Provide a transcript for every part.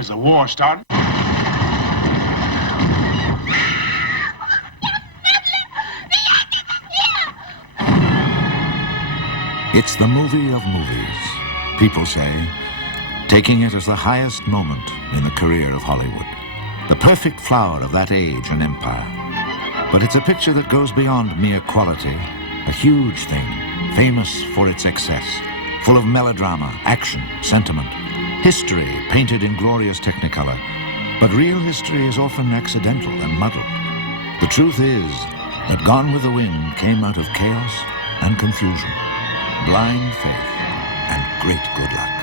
Has the war started? It's the movie of movies, people say, taking it as the highest moment in the career of Hollywood, the perfect flower of that age and empire. But it's a picture that goes beyond mere quality, a huge thing, famous for its excess, full of melodrama, action, sentiment, history painted in glorious technicolor. But real history is often accidental and muddled. The truth is that Gone with the Wind came out of chaos and confusion, blind faith, and great good luck.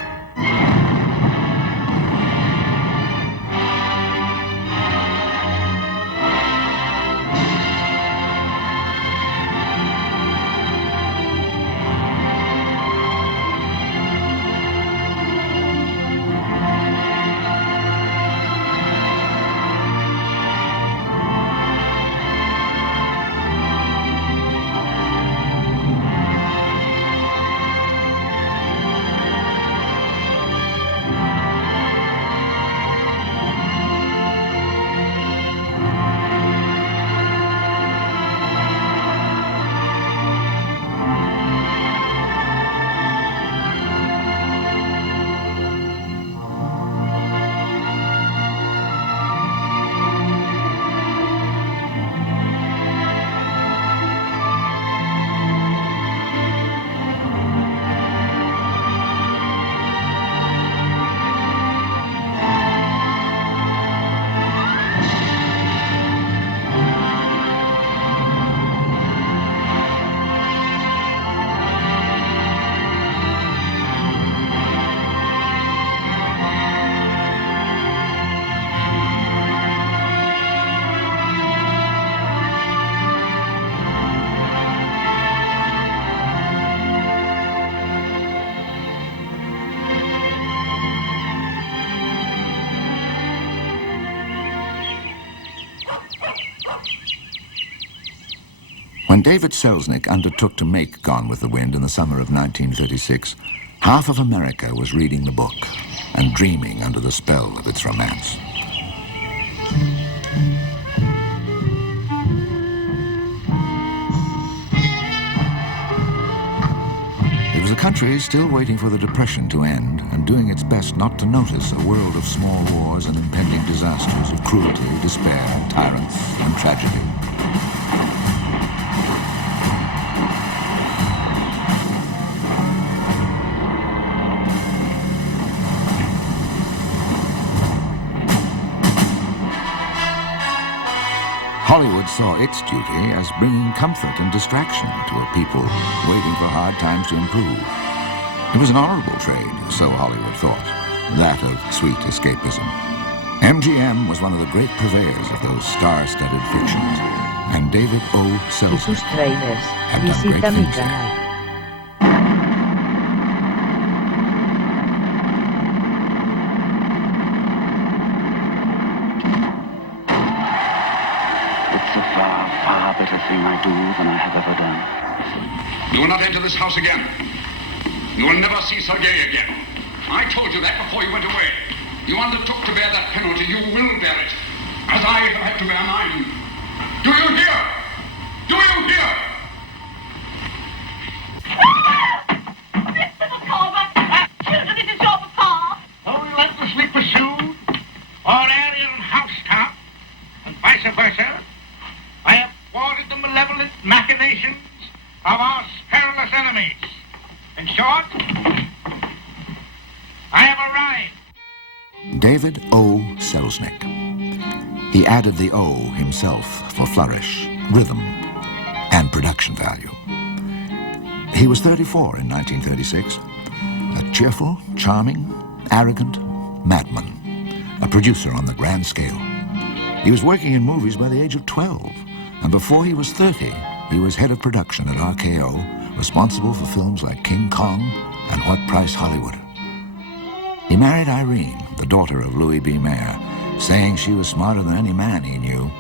When David Selznick undertook to make Gone with the Wind in the summer of 1936, half of America was reading the book and dreaming under the spell of its romance. It was a country still waiting for the Depression to end and doing its best not to notice a world of small wars and impending disasters, of cruelty, despair, tyrants, and tragedy. Hollywood saw its duty as bringing comfort and distraction to a people waiting for hard times to improve. It was an honorable trade, so Hollywood thought, that of sweet escapism. MGM was one of the great purveyors of those star-studded fictions, and David O. Selznick tráilers, had done great visita mi things there. canal. Better thing I do than I have ever done. You will not enter this house again. You will never see Sergei again. I told you that before you went away. You undertook to bear that penalty. You will bear it, as I have had to bear mine. Do you hear? Do you hear? This is your papa. So relentlessly pursued, on area and housetop, and vice versa, I have thwarted the malevolent machinations of our perilous enemies. In short, I have arrived. David O. Selznick. He added the O himself for flourish, rhythm, and production value. He was 34 in 1936, a cheerful, charming, arrogant madman, a producer on the grand scale. He was working in movies by the age of 12. And before he was 30, he was head of production at RKO, responsible for films like King Kong and What Price Hollywood. He married Irene, the daughter of Louis B. Mayer, saying she was smarter than any man he knew.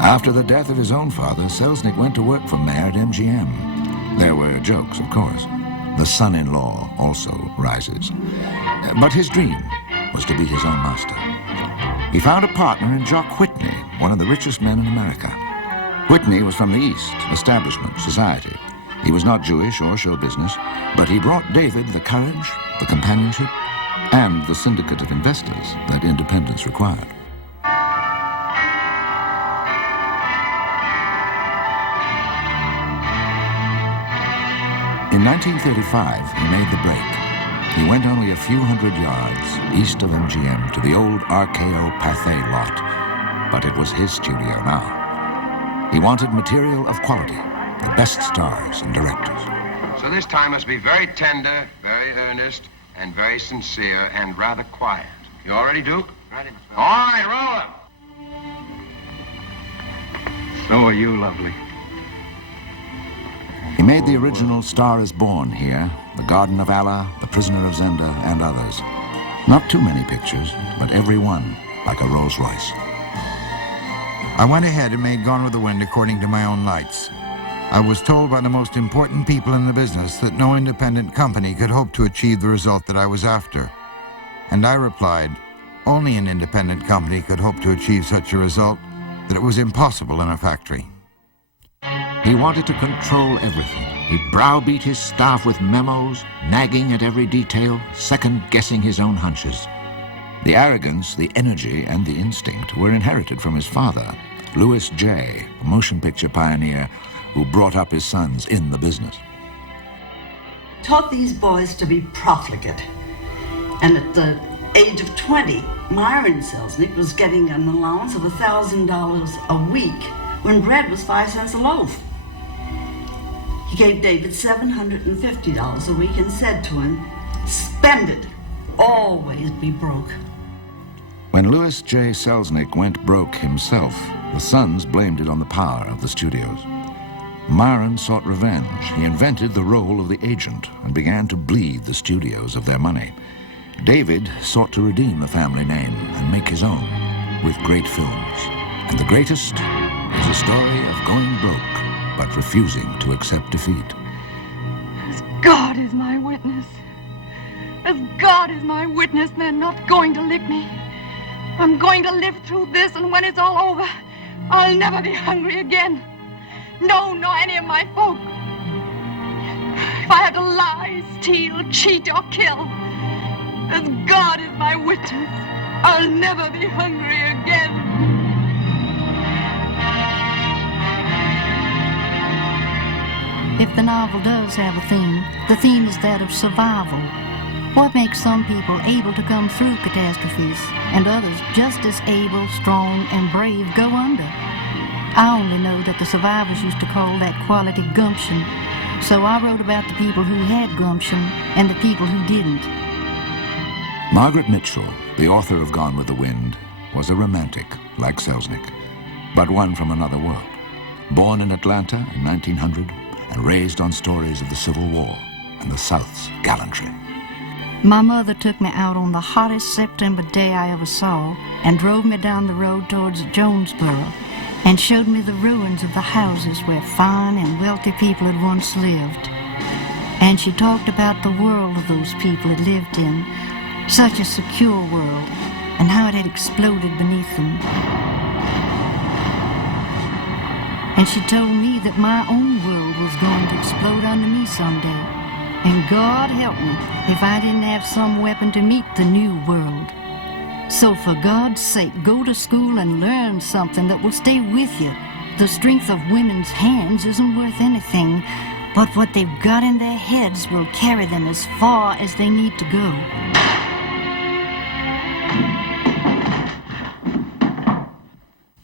After the death of his own father, Selznick went to work for Mayer at MGM. There were jokes, of course. The son-in-law also rises. But his dream was to be his own master. He found a partner in Jock Whitney, one of the richest men in America. Whitney was from the East, establishment, society. He was not Jewish or show business, but he brought David the courage, the companionship, and the syndicate of investors that independence required. In 1935, he made the break. He went only a few hundred yards east of MGM to the old RKO Pathé lot, but it was his studio now. He wanted material of quality, the best stars and directors. So this time must be very tender, very earnest, and very sincere, and rather quiet. You all ready, Duke? Ready, Mr. All right, roll it. So are you, lovely. He made the original Star is Born here, The Garden of Allah, The Prisoner of Zenda, and others. Not too many pictures, but every one like a Rolls Royce. I went ahead and made Gone with the Wind according to my own lights. I was told by the most important people in the business that no independent company could hope to achieve the result that I was after. And I replied, only an independent company could hope to achieve such a result, that it was impossible in a factory. He wanted to control everything. He browbeat his staff with memos, nagging at every detail, second-guessing his own hunches. The arrogance, the energy, and the instinct were inherited from his father, Louis J., a motion picture pioneer who brought up his sons in the business. Taught these boys to be profligate. And at the age of 20, Myron Selznick was getting an allowance of $1,000 a week when bread was 5 cents a loaf. He gave David $750 a week and said to him, spend it, always be broke. When Louis J. Selznick went broke himself, the sons blamed it on the power of the studios. Myron sought revenge. He invented the role of the agent and began to bleed the studios of their money. David sought to redeem the family name and make his own with great films. And the greatest is a story of going broke, but refusing to accept defeat. As God is my witness. As God is my witness, they're not going to lick me. I'm going to live through this, and when it's all over, I'll never be hungry again. No, nor any of my folk. If I have to lie, steal, cheat, or kill, as God is my witness, I'll never be hungry again. If the novel does have a theme, the theme is that of survival. What makes some people able to come through catastrophes and others just as able, strong, and brave go under? I only know that the survivors used to call that quality gumption. So I wrote about the people who had gumption and the people who didn't. Margaret Mitchell, the author of Gone with the Wind, was a romantic like Selznick, but one from another world. Born in Atlanta in 1900 and raised on stories of the Civil War and the South's gallantry. My mother took me out on the hottest September day I ever saw and drove me down the road towards Jonesboro and showed me the ruins of the houses where fine and wealthy people had once lived. And she talked about the world of those people had lived in, such a secure world, and how it had exploded beneath them. And she told me that my own world was going to explode under me someday. And God help me if I didn't have some weapon to meet the new world. So for God's sake, go to school and learn something that will stay with you. The strength of women's hands isn't worth anything, but what they've got in their heads will carry them as far as they need to go.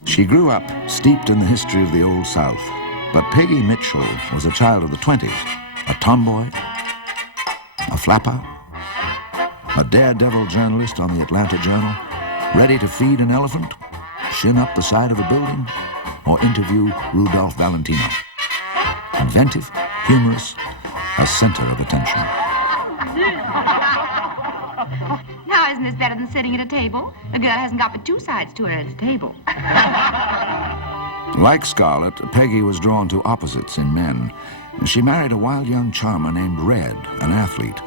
She grew up steeped in the history of the Old South, but Peggy Mitchell was a child of the 20s, a tomboy, a flapper, a daredevil journalist on the Atlanta Journal, ready to feed an elephant, shin up the side of a building, or interview Rudolph Valentino. Inventive, humorous, a center of attention. Now, isn't this better than sitting at a table? The girl hasn't got but two sides to her at a table. Like Scarlett, Peggy was drawn to opposites in men. She married a wild young charmer named Red, an athlete.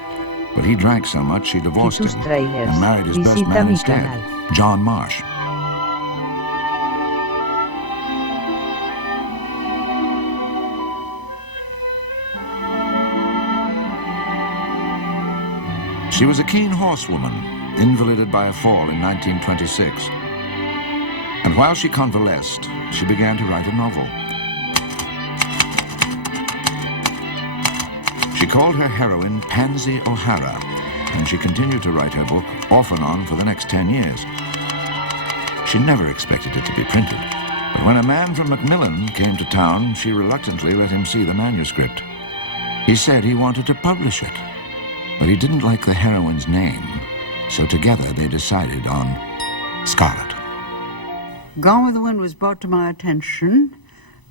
But he drank so much she divorced him tráilers. and married his best Visita man mi instead, canal. John Marsh. She was a keen horsewoman, invalided by a fall in 1926. And while she convalesced, she began to write a novel. She called her heroine Pansy O'Hara, and she continued to write her book off and on for the next 10 years. She never expected it to be printed, but when a man from Macmillan came to town, she reluctantly let him see the manuscript. He said he wanted to publish it, but he didn't like the heroine's name, so together they decided on Scarlet. Gone with the Wind was brought to my attention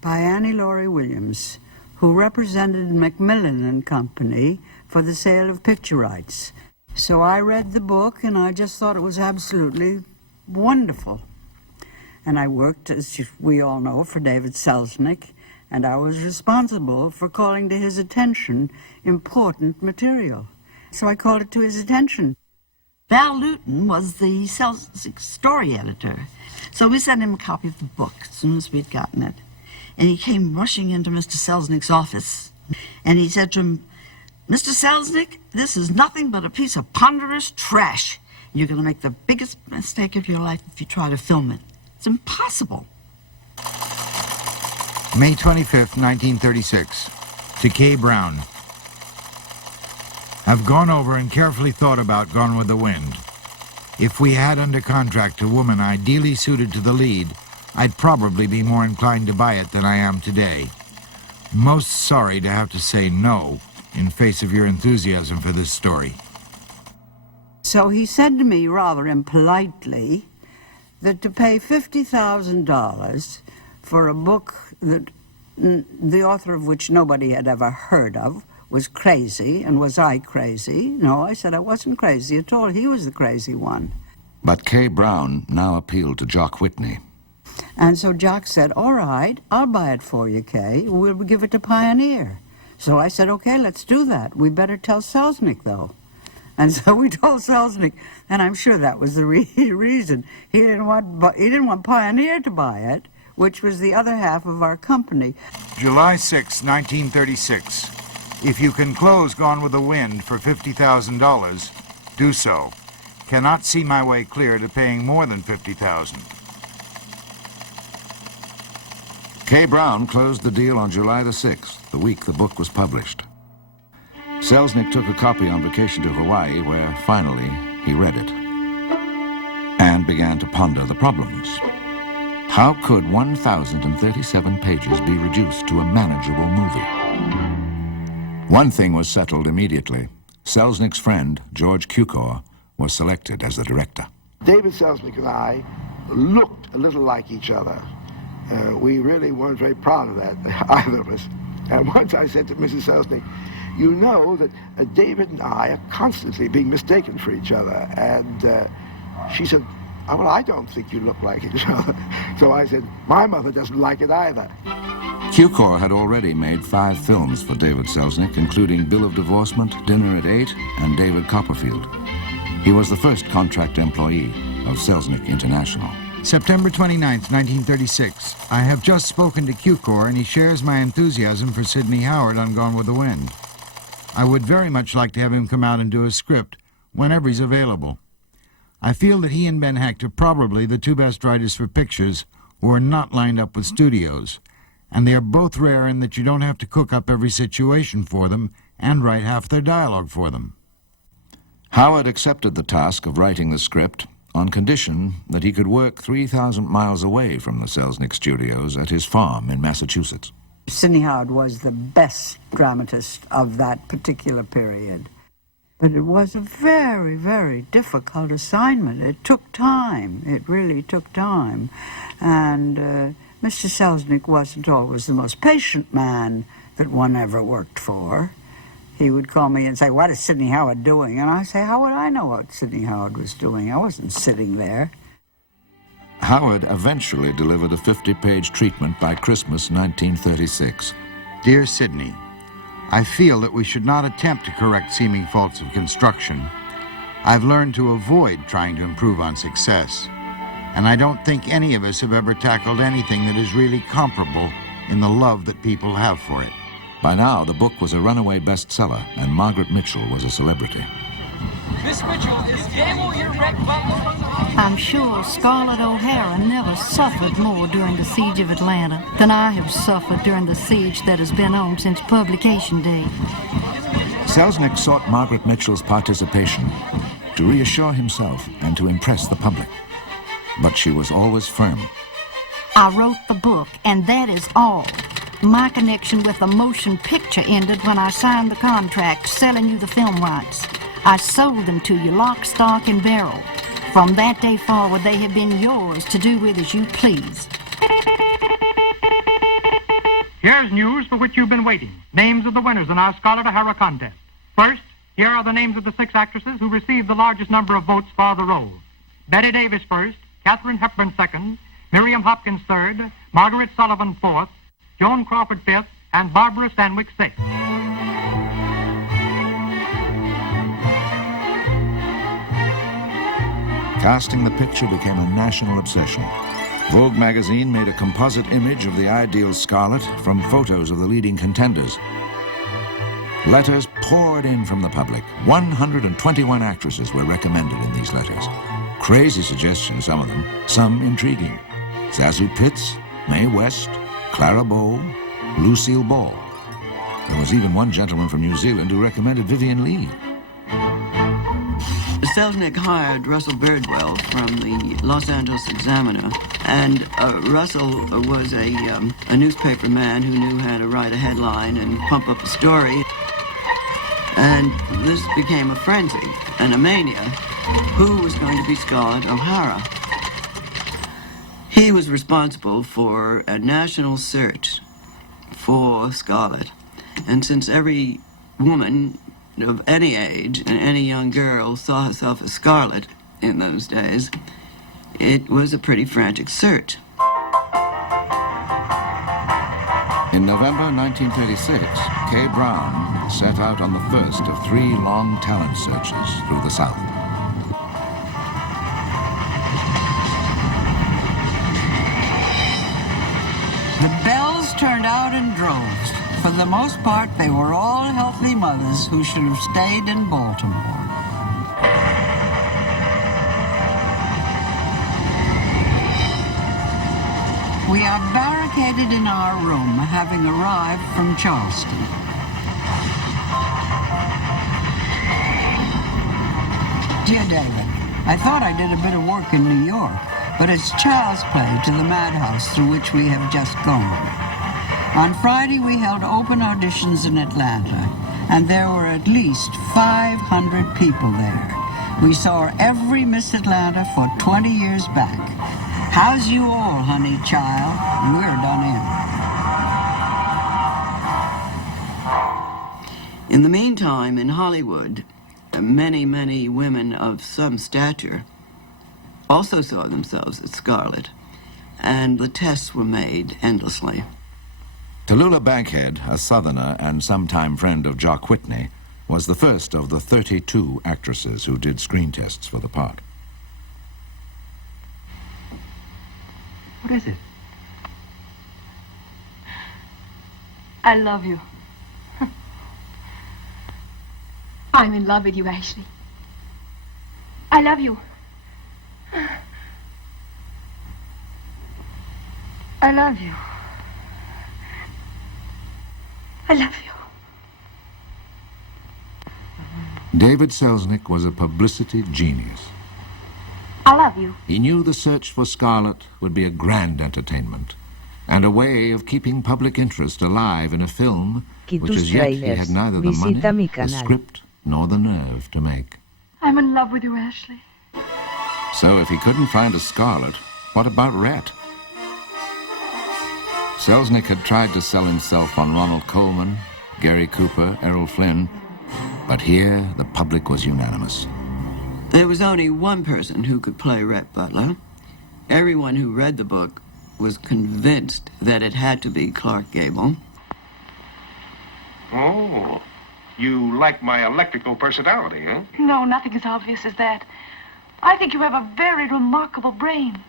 by Annie Laurie Williams, who represented Macmillan and Company for the sale of picture rights. So I read the book and I just thought it was absolutely wonderful. And I worked, as we all know, for David Selznick, and I was responsible for calling to his attention important material. So I called it to his attention. Val Luton was the Selznick story editor. So we sent him a copy of the book as soon as we'd gotten it. And he came rushing into Mr. Selznick's office. And he said to him, "Mr. Selznick, this is nothing but a piece of ponderous trash. You're going to make the biggest mistake of your life if you try to film it. It's impossible." May 25th, 1936. To Kay Brown. I've gone over and carefully thought about Gone with the Wind. If we had under contract a woman ideally suited to the lead, I'd probably be more inclined to buy it than I am today. Most sorry to have to say no in face of your enthusiasm for this story. So he said to me rather impolitely that to pay $50,000 for a book that the author of which nobody had ever heard of was crazy, and was I crazy? No, I said I wasn't crazy at all. He was the crazy one. But Kay Brown now appealed to Jock Whitney. And so Jock said, "All right, I'll buy it for you, Kay. We'll give it to Pioneer." So I said, "Okay, let's do that. We better tell Selznick, though." And so we told Selznick, and I'm sure that was the reason. He didn't want Pioneer to buy it, which was the other half of our company. July 6, 1936. If you can close Gone with the Wind for $50,000, do so. Cannot see my way clear to paying more than $50,000. Kay Brown closed the deal on July the 6th, the week the book was published. Selznick took a copy on vacation to Hawaii, where finally he read it and began to ponder the problems. How could 1,037 pages be reduced to a manageable movie? One thing was settled immediately. Selznick's friend, George Cukor, was selected as the director. David Selznick and I looked a little like each other. We really weren't very proud of that, either of us. And once I said to Mrs. Selznick, "You know that David and I are constantly being mistaken for each other." And she said, "Oh, well, I don't think you look like each other." So I said, "My mother doesn't like it either." Cukor had already made 5 films for David Selznick, including Bill of Divorcement, Dinner at 8, and David Copperfield. He was the first contract employee of Selznick International. September 29th, 1936. I have just spoken to Cukor, and he shares my enthusiasm for Sidney Howard on Gone with the Wind. I would very much like to have him come out and do a script whenever he's available. I feel that he and Ben Hecht are probably the 2 best writers for pictures who are not lined up with studios, and they are both rare in that you don't have to cook up every situation for them and write half their dialogue for them. Howard accepted the task of writing the script on condition that he could work 3,000 miles away from the Selznick studios at his farm in Massachusetts. Sidney Howard was the best dramatist of that particular period. But it was a very, very difficult assignment. It took time. It really took time. And Mr. Selznick wasn't always the most patient man that one ever worked for. He would call me and say, "What is Sidney Howard doing?" And I say, "How would I know what Sidney Howard was doing? I wasn't sitting there." Howard eventually delivered a 50-page treatment by Christmas 1936. Dear Sidney, I feel that we should not attempt to correct seeming faults of construction. I've learned to avoid trying to improve on success, and I don't think any of us have ever tackled anything that is really comparable in the love that people have for it. By now, the book was a runaway bestseller, and Margaret Mitchell was a celebrity. Miss Mitchell, is Gable your wreck butler? I'm sure Scarlett O'Hara never suffered more during the siege of Atlanta than I have suffered during the siege that has been on since publication day. Selznick sought Margaret Mitchell's participation to reassure himself and to impress the public. But she was always firm. I wrote the book, and that is all. My connection with the motion picture ended when I signed the contract selling you the film rights. I sold them to you lock, stock, and barrel. From that day forward, they have been yours to do with as you please. Here's news for which you've been waiting. Names of the winners in our Scarlett O'Hara contest. First, here are the names of the 6 actresses who received the largest number of votes for the role. Betty Davis first, Katharine Hepburn second, Miriam Hopkins third, Margaret Sullivan fourth, Joan Crawford fifth, and Barbara Stanwyck sixth. Casting the picture became a national obsession. Vogue magazine made a composite image of the ideal Scarlett from photos of the leading contenders. Letters poured in from the public. 121 actresses were recommended in these letters. Crazy suggestions, some of them, some intriguing. Zazu Pitts, Mae West, Clara Bow, Lucille Ball. There was even one gentleman from New Zealand who recommended Vivian Leigh. Selznick hired Russell Birdwell from the Los Angeles Examiner, and Russell was a newspaper man who knew how to write a headline and pump up a story. And this became a frenzy and a mania. Who was going to be Scarlett O'Hara? He was responsible for a national search for Scarlett. And since every woman of any age and any young girl saw herself as Scarlett in those days, it was a pretty frantic search. In November 1936, Kay Brown set out on the first of 3 long talent searches through the South. The bells turned out in droves. For the most part, they were all healthy mothers who should have stayed in Baltimore. We are barricaded in our room, having arrived from Charleston. Dear David, I thought I did a bit of work in New York, but it's child's play to the madhouse through which we have just gone. On Friday, we held open auditions in Atlanta, and there were at least 500 people there. We saw every Miss Atlanta for 20 years back. How's you all, honey child? We're done in. In the meantime, in Hollywood, many, many women of some stature also saw themselves as Scarlett, and the tests were made endlessly. Tallulah Bankhead, a Southerner and sometime friend of Jock Whitney, was the first of the 32 actresses who did screen tests for the part. What is it? I love you. I'm in love with you, Ashley. I love you. I love you. I love you. David Selznick was a publicity genius. I love you. He knew the search for Scarlett would be a grand entertainment and a way of keeping public interest alive in a film which as yet he had neither the money, the script, nor the nerve to make. I'm in love with you, Ashley. So if he couldn't find a Scarlett, what about Rhett? Selznick had tried to sell himself on Ronald Colman, Gary Cooper, Errol Flynn, but here the public was unanimous. There was only one person who could play Rhett Butler. Everyone who read the book was convinced that it had to be Clark Gable. Oh, you like my electrical personality, huh? No, nothing as obvious as that. I think you have a very remarkable brain.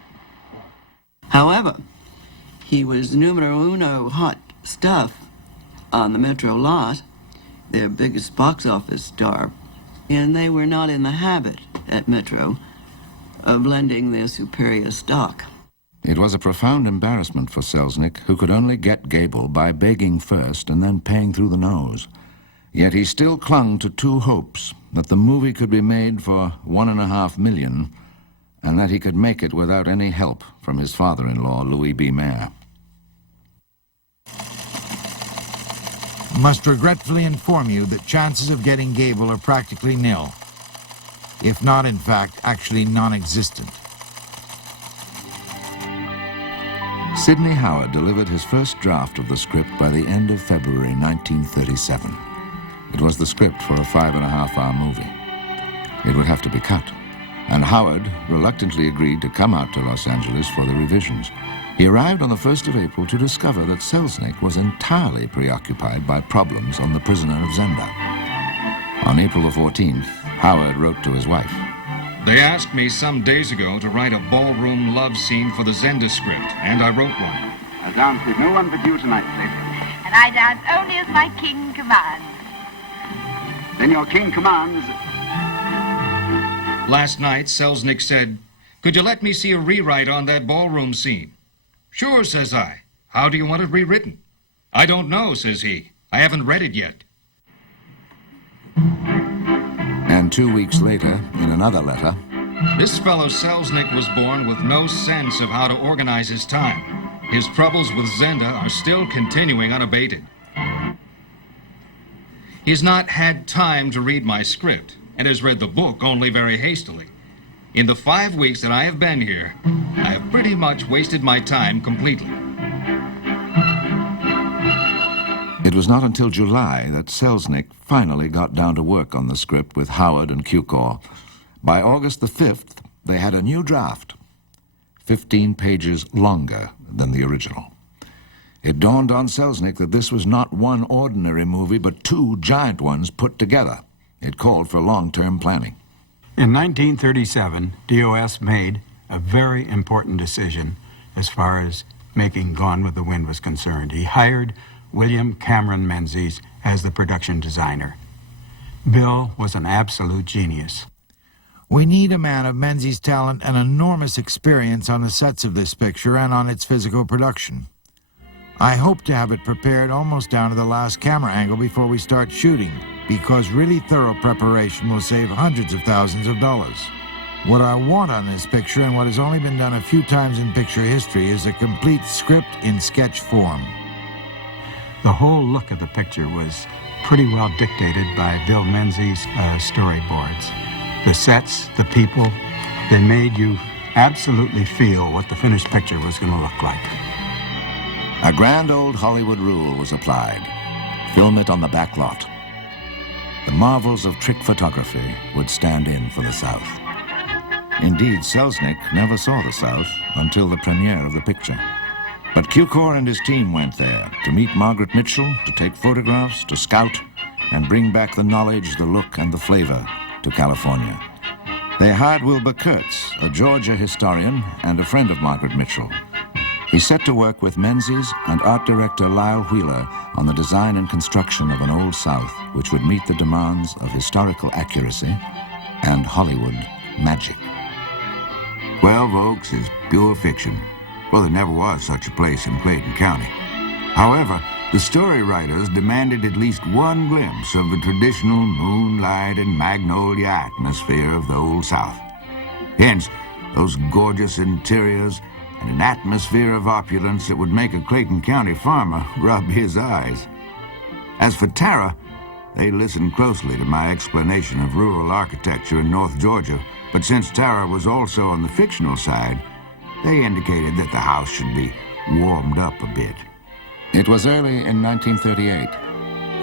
However, he was numero uno hot stuff on the Metro lot, their biggest box office star, and they were not in the habit at Metro of lending their superior stock. It was a profound embarrassment for Selznick, who could only get Gable by begging first and then paying through the nose. Yet he still clung to two hopes: that the movie could be made for $1.5 million, and that he could make it without any help from his father-in-law, Louis B. Mayer. Must regretfully inform you that chances of getting Gable are practically nil, if not, in fact, actually non-existent. Sidney Howard delivered his first draft of the script by the end of February 1937. It was the script for a 5.5-hour movie. It would have to be cut, and Howard reluctantly agreed to come out to Los Angeles for the revisions. He arrived on the 1st of April to discover that Selznick was entirely preoccupied by problems on The Prisoner of Zenda. On April the 14th, Howard wrote to his wife. They asked me some days ago to write a ballroom love scene for the Zenda script, and I wrote one. I'll dance with no one but you tonight, lady. And I dance only as my king commands. Then your king commands. Last night, Selznick said, "Could you let me see a rewrite on that ballroom scene?" "Sure," says I. "How do you want it rewritten?" "I don't know," says he. "I haven't read it yet." And 2 weeks later, in another letter, This fellow Selznick was born with no sense of how to organize his time. His troubles with Zenda are still continuing unabated. He's not had time to read my script, and has read the book only very hastily. In the 5 weeks that I have been here, I have pretty much wasted my time completely. it was not until July that Selznick finally got down to work on the script with Howard and Cukor. By August the 5th, they had a new draft, 15 pages longer than the original. It dawned on Selznick that this was not one ordinary movie, but two giant ones put together. It called for long-term planning. In 1937, DOS made a very important decision as far as making Gone with the Wind was concerned. He hired William Cameron Menzies as the production designer. Bill was an absolute genius. We need a man of Menzies' talent and enormous experience on the sets of this picture and on its physical production. I hope to have it prepared almost down to the last camera angle before we start shooting, because really thorough preparation will save hundreds of thousands of dollars. What I want on this picture, and what has only been done a few times in picture history, is a complete script in sketch form. The whole look of the picture was pretty well dictated by Bill Menzies' storyboards. The sets, the people, they made you absolutely feel what the finished picture was going to look like. A grand old Hollywood rule was applied. Film it on the back lot. The marvels of trick photography would stand in for the South. Indeed, Selznick never saw the South until the premiere of the picture. But Cukor and his team went there to meet Margaret Mitchell, to take photographs, to scout, and bring back the knowledge, the look, and the flavor to California. They hired Wilbur Kurtz, a Georgia historian and a friend of Margaret Mitchell. He set to work with Menzies and art director Lyle Wheeler on the design and construction of an Old South which would meet the demands of historical accuracy and Hollywood magic. 12 Oaks is pure fiction. Well, there never was such a place in Clayton County. However, the story writers demanded at least one glimpse of the traditional moonlight and magnolia atmosphere of the Old South. Hence, those gorgeous interiors and an atmosphere of opulence that would make a Clayton County farmer rub his eyes. As for Tara, they listened closely to my explanation of rural architecture in North Georgia, but since Tara was also on the fictional side, they indicated that the house should be warmed up a bit. It was early in 1938.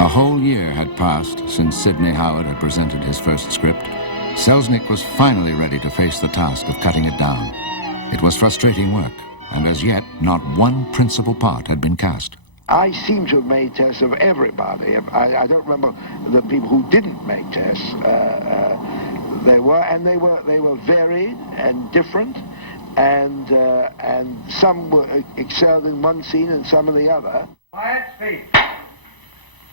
A whole year had passed since Sidney Howard had presented his first script. Selznick was finally ready to face the task of cutting it down. It was frustrating work, and as yet, not one principal part had been cast. I seem to have made tests of everybody. I don't remember the people who didn't make tests. They were varied and different, and some were excelled in one scene and some in the other. Quiet, Steve.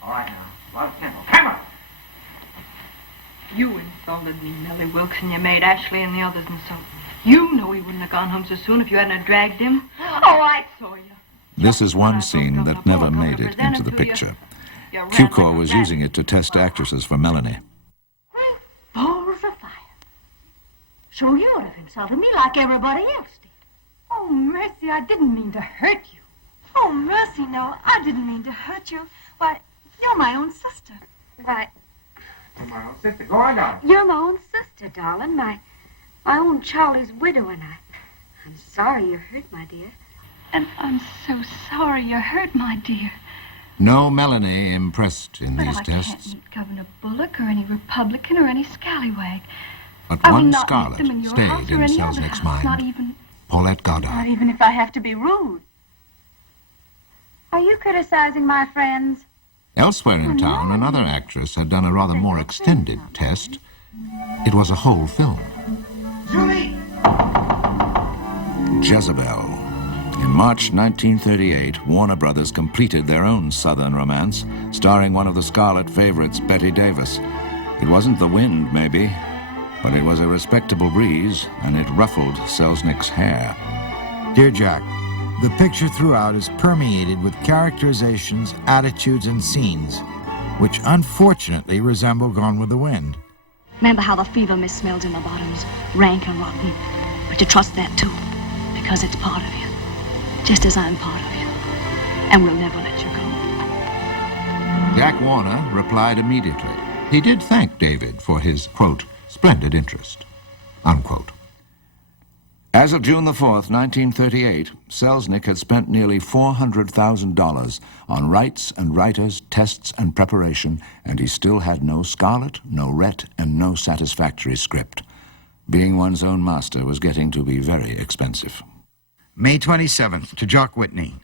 All right now. Light a candle. Camera! You insulted me, Nellie Wilkes, and you made Ashley and the others insult me. You know he wouldn't have gone home so soon if you hadn't dragged him. Oh, I saw you. This is one scene that never made it into the picture. Q-Corps was using it to test actresses for Melanie. Balls of fire. So you would have insulted me like everybody else did. Oh, Mercy, I didn't mean to hurt you. Oh, Mercy, no, I didn't mean to hurt you. Why, you're my own sister. Why, My own sister, go on now. you're my own sister, darling. My own Charlie's widow, and I'm sorry you're hurt, my dear. And I'm so sorry you're hurt, my dear. No Melanie impressed in But these I tests, can't meet Governor Bullock or any Republican or any scallywag. but I will one not scarlet meet them in your stayed house in or any other Selznick's house, not mind. even... Paulette Goddard. Not even if I have to be rude. Are you criticizing my friends? Elsewhere in town, another actress had done a rather more extended test. It was a whole film. Julie! Jezebel. In March 1938, Warner Brothers completed their own Southern romance, starring one of the Scarlet favorites, Betty Davis. It wasn't the wind, maybe, but it was a respectable breeze, and it ruffled Selznick's hair. Dear Jack, the picture throughout is permeated with characterizations, attitudes, and scenes, which unfortunately resemble Gone with the Wind. Remember how the fever mist smells in the bottoms, rank and rotten. But you trust that too, because it's part of you, just as I'm part of you, and we'll never let you go. Jack Warner replied immediately. He did thank David for his, quote, splendid interest, unquote. As of June the 4th, 1938, Selznick had spent nearly $400,000 on rights and writers, tests and preparation, and he still had no Scarlet, no Rhett, and no satisfactory script. Being one's own master was getting to be very expensive. May 27th, to Jock Whitney.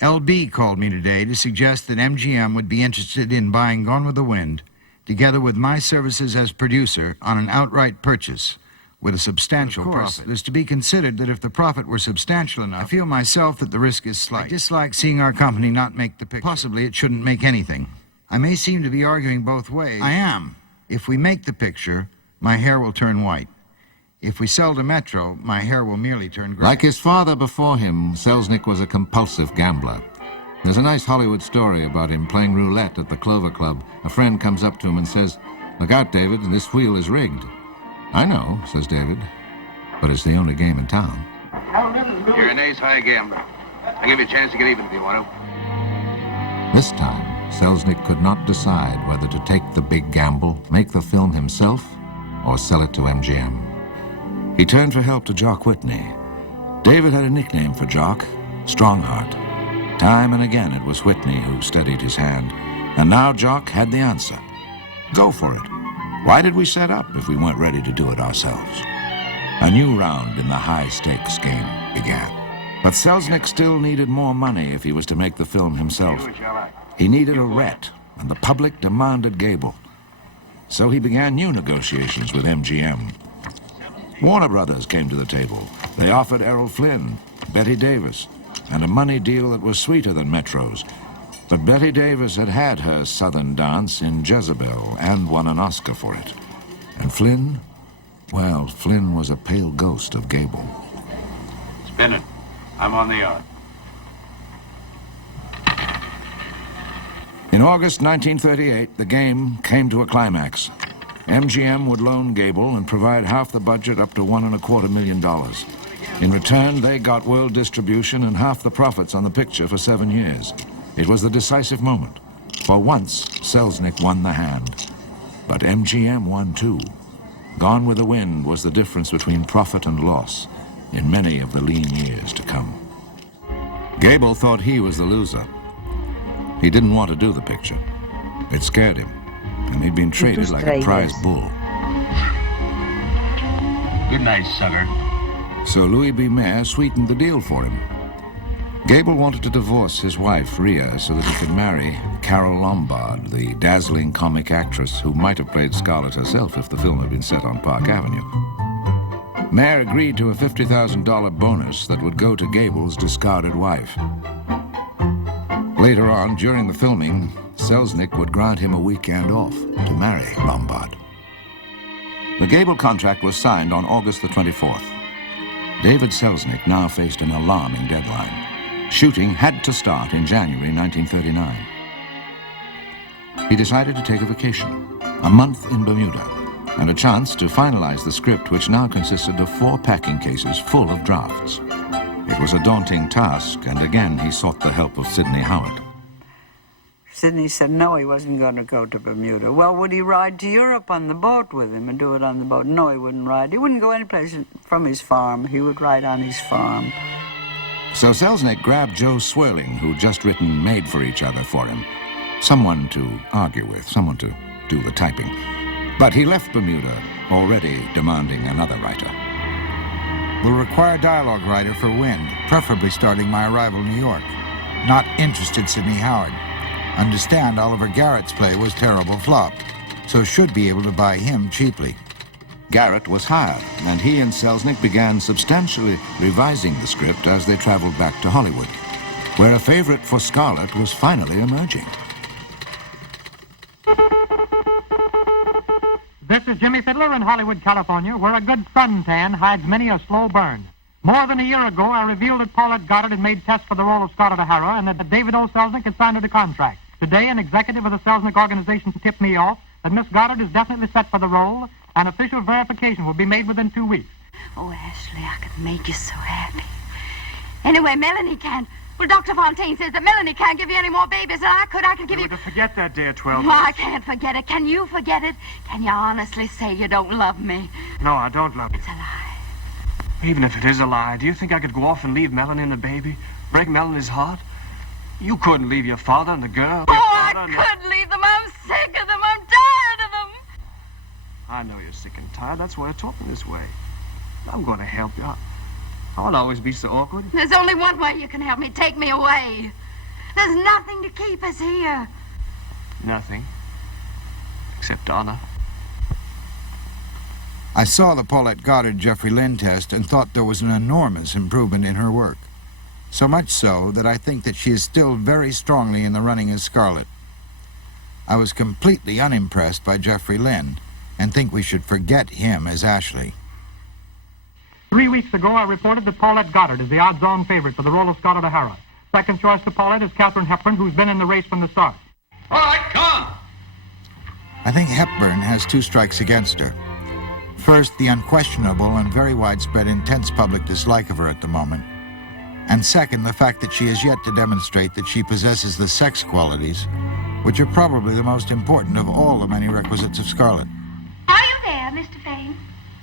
LB called me today to suggest that MGM would be interested in buying Gone with the Wind, together with my services as producer, on an outright purchase, with a substantial profit. It is to be considered that if the profit were substantial enough, I feel myself that the risk is slight. I dislike seeing our company not make the picture. Possibly it shouldn't make anything. I may seem to be arguing both ways. I am. If we make the picture, my hair will turn white. If we sell to Metro, my hair will merely turn gray. Like his father before him, Selznick was a compulsive gambler. There's a nice Hollywood story about him playing roulette at the Clover Club. A friend comes up to him and says, "Look out, David, this wheel is rigged." "I know," says David, "but it's the only game in town." You're an ace-high gambler. I'll give you a chance to get even if you want to. This time, Selznick could not decide whether to take the big gamble, make the film himself, or sell it to MGM. He turned for help to Jock Whitney. David had a nickname for Jock, Strongheart. Time and again it was Whitney who steadied his hand, and now Jock had the answer. Go for it. Why did we set up if we weren't ready to do it ourselves? A new round in the high-stakes game began. But Selznick still needed more money if he was to make the film himself. He needed a Rhett, and the public demanded Gable. So he began new negotiations with MGM. Warner Brothers came to the table. They offered Errol Flynn, Betty Davis, and a money deal that was sweeter than Metro's. But Betty Davis had had her Southern dance in Jezebel and won an Oscar for it. And Flynn? Well, Flynn was a pale ghost of Gable. Spin it. I'm on the yard. In August 1938, the game came to a climax. MGM would loan Gable and provide half the budget, up to $1.25 million. In return, they got world distribution and half the profits on the picture for 7 years. It was the decisive moment. For once, Selznick won the hand. But MGM won too. Gone with the Wind was the difference between profit and loss in many of the lean years to come. Gable thought he was the loser. He didn't want to do the picture. It scared him, and he'd been treated like a prize bull. Good night, sucker. So Louis B. Mayer sweetened the deal for him. Gable wanted to divorce his wife, Rhea, so that he could marry Carole Lombard, the dazzling comic actress who might have played Scarlett herself if the film had been set on Park Avenue. Mayer agreed to a $50,000 bonus that would go to Gable's discarded wife. Later on, during the filming, Selznick would grant him a weekend off to marry Lombard. The Gable contract was signed on August the 24th. David Selznick now faced an alarming deadline. Shooting had to start in January 1939. He decided to take a vacation, a month in Bermuda, and a chance to finalize the script, which now consisted of 4 packing cases full of drafts. It was a daunting task, and again he sought the help of Sidney Howard. Sidney said no, he wasn't going to go to Bermuda. Well, would he ride to Europe on the boat with him and do it on the boat? No, he wouldn't ride. He wouldn't go any place from his farm. He would ride on his farm. So Selznick grabbed Joe Swirling, who'd just written Made for Each Other for him. Someone to argue with, someone to do the typing. But he left Bermuda, already demanding another writer. Will require dialogue writer for Wind, preferably starting my arrival in New York. Not interested, Sidney Howard. Understand Oliver Garrett's play was terrible flop, so should be able to buy him cheaply. Garrett was hired, and he and Selznick began substantially revising the script as they traveled back to Hollywood, where a favorite for Scarlett was finally emerging. This is Jimmy Fiddler in Hollywood, California, where a good suntan hides many a slow burn. More than a year ago, I revealed that Paulette Goddard had made tests for the role of Scarlett O'Hara and that David O. Selznick had signed her the contract. Today, an executive of the Selznick organization tipped me off that Miss Goddard is definitely set for the role, and official verification will be made within 2 weeks. Oh, Ashley, I could make you so happy. Anyway, Melanie can. Well, Dr. Fontaine says that Melanie can't give you any more babies, and I could give you... To forget that day at 12. Well, I can't forget it. Can you forget it? Can you honestly say you don't love me? No, I don't love you. It's a lie. Even if it is a lie, do you think I could go off and leave Melanie and the baby? Break Melanie's heart? You couldn't leave your father and the girl. Oh, I could leave them. I'm sick of them. I'm tired of them. I know you're sick and tired. That's why you're talking this way. I'm going to help you. I'll always be so awkward. There's only one way you can help me. Take me away. There's nothing to keep us here. Nothing. Except honor. I saw the Paulette Goddard Jeffrey Lynn test and thought there was an enormous improvement in her work. So much so that I think that she is still very strongly in the running as Scarlett. I was completely unimpressed by Jeffrey Lynn and think we should forget him as Ashley. 3 weeks ago, I reported that Paulette Goddard is the odds-on favorite for the role of Scarlett O'Hara. Second choice to Paulette is Katharine Hepburn, who's been in the race from the start. All right, come on. I think Hepburn has 2 strikes against her. First, the unquestionable and very widespread intense public dislike of her at the moment. And second, the fact that she has yet to demonstrate that she possesses the sex qualities, which are probably the most important of all the many requisites of Scarlett. Are you there, Mr. Fane?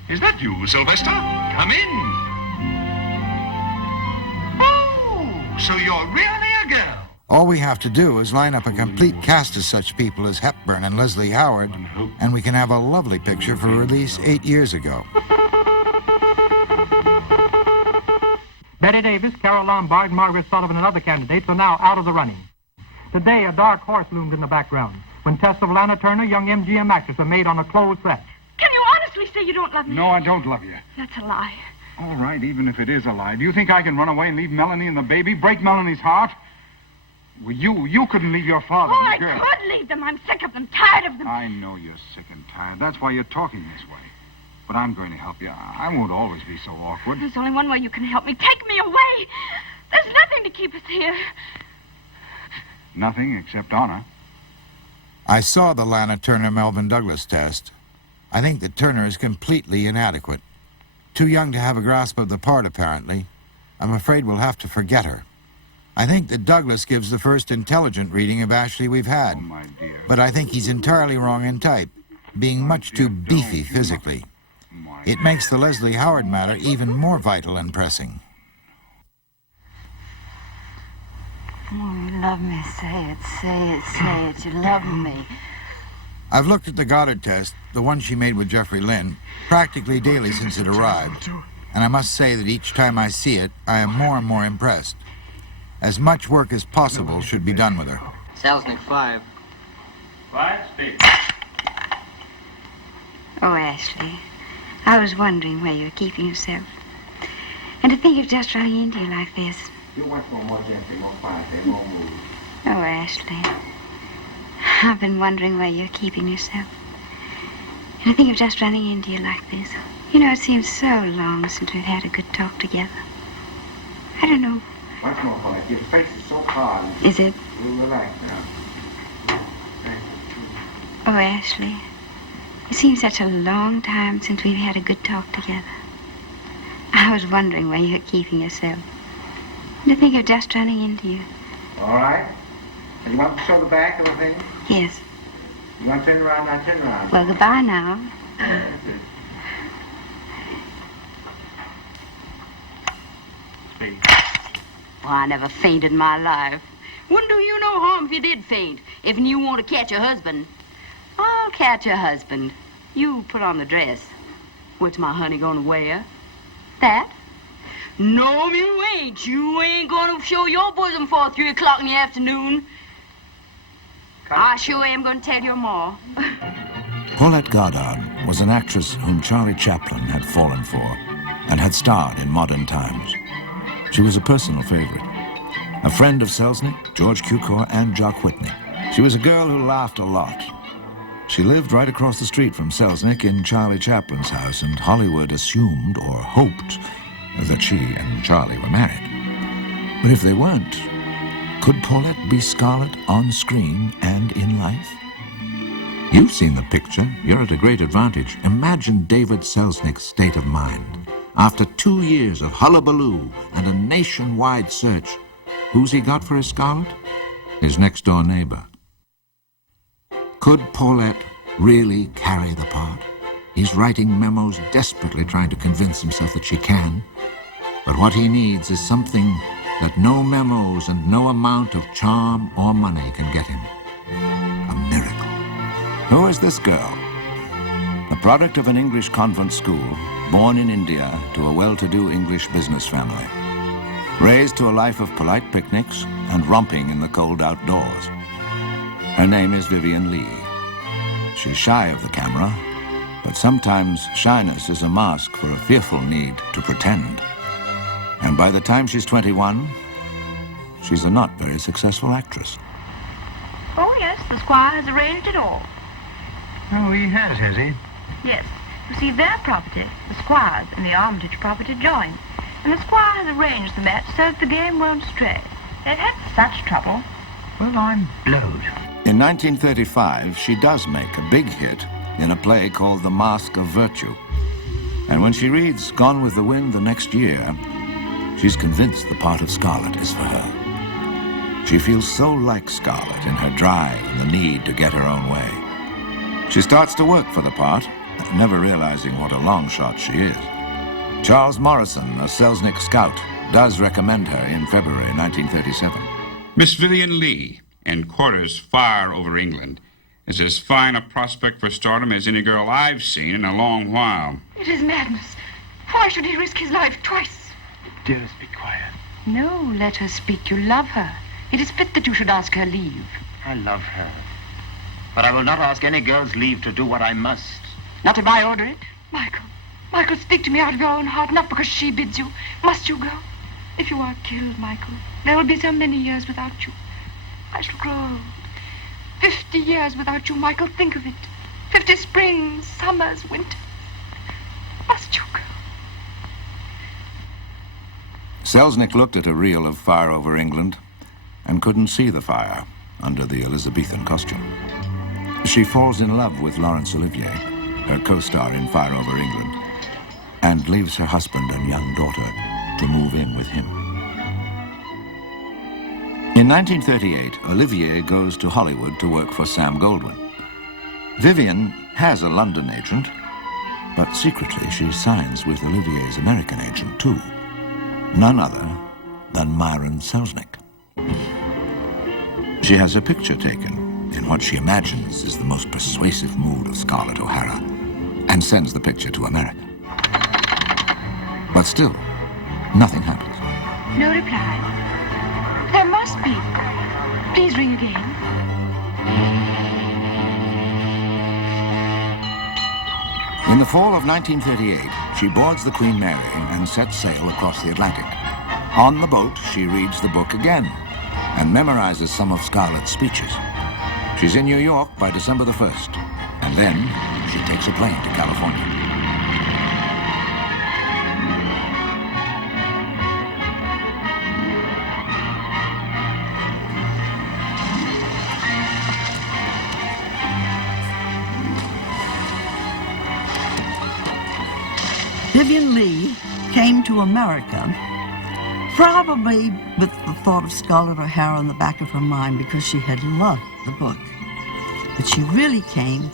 Is that you, Sylvester? Come in. Oh, so you're really a girl. All we have to do is line up a complete cast of such people as Hepburn and Leslie Howard, and we can have a lovely picture for release 8 years ago. Betty Davis, Carole Lombard, Margaret Sullivan, and other candidates are now out of the running. Today, a dark horse loomed in the background when tests of Lana Turner, young MGM actress, are made on a closed set. Can you honestly say you don't love me? No, I don't love you. That's a lie. All right, even if it is a lie. Do you think I can run away and leave Melanie and the baby? Break Melanie's heart? Well, you couldn't leave your father and the girl. I could leave them. I'm sick of them, tired of them. I know you're sick and tired. That's why you're talking this way. But I'm going to help you. I won't always be so awkward. There's only one way you can help me. Take me away. There's nothing to keep us here. Nothing except honor. I saw the Lana Turner-Melvin Douglas test. I think that Turner is completely inadequate. Too young to have a grasp of the part, apparently. I'm afraid we'll have to forget her. I think that Douglas gives the first intelligent reading of Ashley we've had. Oh, my dear. But I think he's entirely wrong in type, being much too beefy physically. It makes the Leslie Howard matter even more vital and pressing. Oh, you love me. Say it, say it, say it. You love me. I've looked at the Goddard test, the one she made with Jeffrey Lynn, practically daily since it arrived. And I must say that each time I see it, I am more and more impressed. as much work as possible should be done with her. Selznick 5. Quiet, speak. Oh, Ashley, I was wondering where you were keeping yourself. And to think of just running into you like this. You want more gently, more quietly, more move. Oh, Ashley, I've been wondering where you're keeping yourself. And to think of just running into you like this. You know, it seems so long since we've had a good talk together. I don't know. Once more, Paulette. Your face is so hard. Is it? You relax now. Oh, Ashley, it seems such a long time since we've had a good talk together. I was wondering where you're keeping yourself. And to think of just running into you. All right. And you want to show the back of the thing? Yes. You want to turn around now? Turn around. Well, goodbye now. Well, I never fainted in my life. Wouldn't do you no harm if you did faint. If you want to catch your husband, I'll catch your husband. You put on the dress. What's my honey gonna wear? That? No, you ain't. You ain't gonna show your bosom for 3 o'clock in the afternoon. I sure am gonna tell your ma. Paulette Goddard was an actress whom Charlie Chaplin had fallen for and had starred in Modern Times. She was a personal favorite, a friend of Selznick, George Cukor, and Jock Whitney. She was a girl who laughed a lot. She lived right across the street from Selznick in Charlie Chaplin's house, and Hollywood assumed or hoped that she and Charlie were married. But if they weren't, could Paulette be Scarlett on screen and in life? You've seen the picture. You're at a great advantage. Imagine David Selznick's state of mind. After 2 years of hullabaloo and a nationwide search, who's he got for his Scarlett? His next-door neighbor. Could Paulette really carry the part? He's writing memos, desperately trying to convince himself that she can. But what he needs is something that no memos and no amount of charm or money can get him. A miracle. Who is this girl? A product of an English convent school, born in India to a well-to-do English business family. Raised to a life of polite picnics and romping in the cold outdoors. Her name is Vivien Leigh. She's shy of the camera, but sometimes shyness is a mask for a fearful need to pretend. And by the time she's 21, she's a not very successful actress. Oh, yes, the squire has arranged it all. Oh, he has he? Yes. You see, their property, the squire's, and the Armitage property join. And the squire has arranged the match so that the game won't stray. They've had such trouble. Well, I'm blowed. In 1935, she does make a big hit in a play called The Mask of Virtue. And when she reads Gone with the Wind the next year, she's convinced the part of Scarlett is for her. She feels so like Scarlett in her drive and the need to get her own way. She starts to work for the part, never realizing what a long shot she is. Charles Morrison, a Selznick scout, does recommend her in February 1937. Miss Vivien Leigh, in quarters far over England, is as fine a prospect for stardom as any girl I've seen in a long while. It is madness. Why should he risk his life twice? Dearest, be quiet. No, let her speak. You love her. It is fit that you should ask her leave. I love her. But I will not ask any girl's leave to do what I must. Not if I order it. Michael, speak to me out of your own heart, not because she bids you. Must you go? If you are killed, Michael, there will be so many years without you. I shall grow old. 50 years without you, Michael. Think of it. 50 springs, summers, winters. Must you go? Selznick looked at a reel of Fire Over England and couldn't see the fire under the Elizabethan costume. She falls in love with Laurence Olivier, her co-star in Fire Over England, and leaves her husband and young daughter to move in with him. In 1938, Olivier goes to Hollywood to work for Sam Goldwyn. Vivien has a London agent, but secretly she signs with Olivier's American agent too. None other than Myron Selznick. She has a picture taken in what she imagines is the most persuasive mood of Scarlett O'Hara, and sends the picture to America. But still, nothing happens. No reply. There must be. Please ring again. In the fall of 1938, she boards the Queen Mary and sets sail across the Atlantic. On the boat, she reads the book again and memorizes some of Scarlett's speeches. She's in New York by December the 1st, and then she takes a plane to California. Vivian Leigh came to America probably with the thought of Scarlett O'Hara in the back of her mind because she had loved the book. But she really came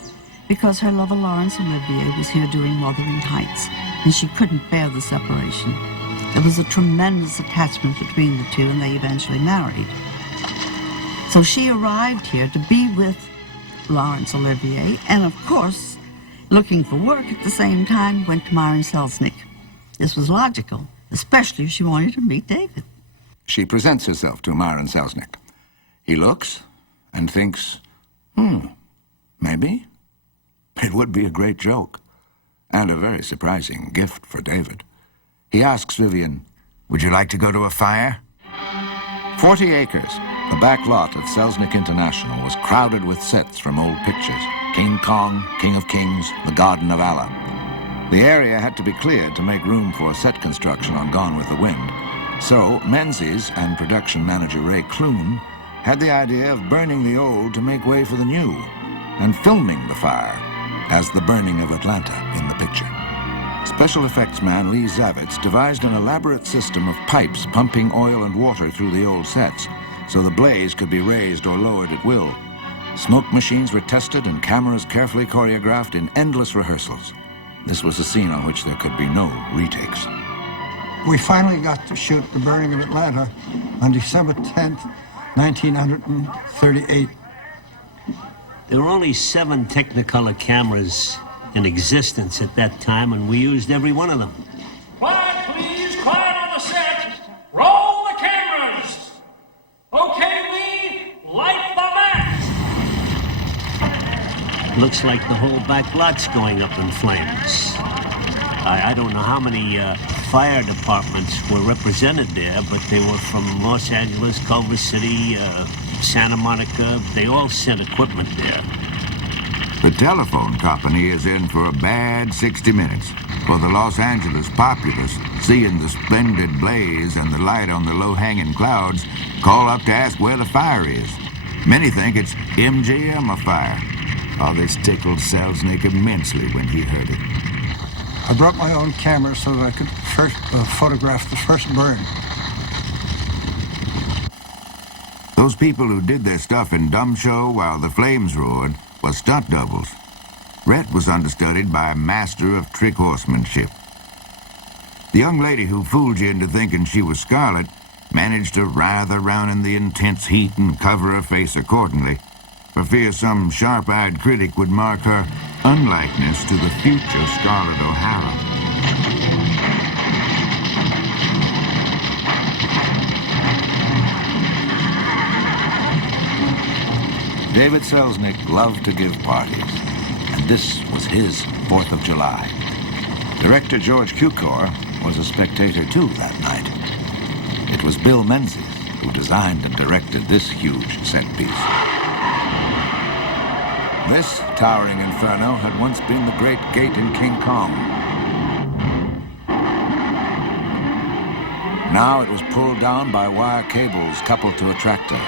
because her lover Laurence Olivier was here doing Wuthering Heights, and she couldn't bear the separation. There was a tremendous attachment between the two, and they eventually married. So she arrived here to be with Laurence Olivier, and of course, looking for work at the same time, went to Myron Selznick. This was logical, especially if she wanted to meet David. She presents herself to Myron Selznick. He looks and thinks, maybe. It would be a great joke, and a very surprising gift for David. He asks Vivian, "Would you like to go to a fire?" 40 acres, the back lot of Selznick International, was crowded with sets from old pictures. King Kong, King of Kings, The Garden of Allah. The area had to be cleared to make room for set construction on Gone with the Wind. So Menzies and production manager Ray Clune had the idea of burning the old to make way for the new, and filming the fire as the burning of Atlanta in the picture. Special effects man Lee Zavitz devised an elaborate system of pipes pumping oil and water through the old sets so the blaze could be raised or lowered at will. Smoke machines were tested and cameras carefully choreographed in endless rehearsals. This was a scene on which there could be no retakes. We finally got to shoot the burning of Atlanta on December 10th, 1938. There were only 7 Technicolor cameras in existence at that time, and we used every one of them. Quiet, please. Quiet on the set. Roll the cameras. Okay, Lee. Light the match. Looks like the whole back lot's going up in flames. I don't know how many fire departments were represented there, but they were from Los Angeles, Culver City, Santa Monica. They all sent equipment there. The telephone company is in for a bad 60 minutes. For the Los Angeles populace, seeing the splendid blaze and the light on the low-hanging clouds, call up to ask where the fire is. Many think it's MGM afire. Oh, this tickled Selznick immensely when he heard it. I brought my own camera so that I could first photograph the first burn. Those people who did their stuff in dumb show while the flames roared were stunt doubles. Rhett was understudied by a master of trick horsemanship. The young lady who fooled you into thinking she was Scarlett managed to writhe around in the intense heat and cover her face accordingly, for fear some sharp-eyed critic would mark her unlikeness to the future Scarlett O'Hara. David Selznick loved to give parties, and this was his 4th of July. Director George Cukor was a spectator too that night. It was Bill Menzies who designed and directed this huge set piece. This towering inferno had once been the Great Gate in King Kong. Now it was pulled down by wire cables coupled to a tractor.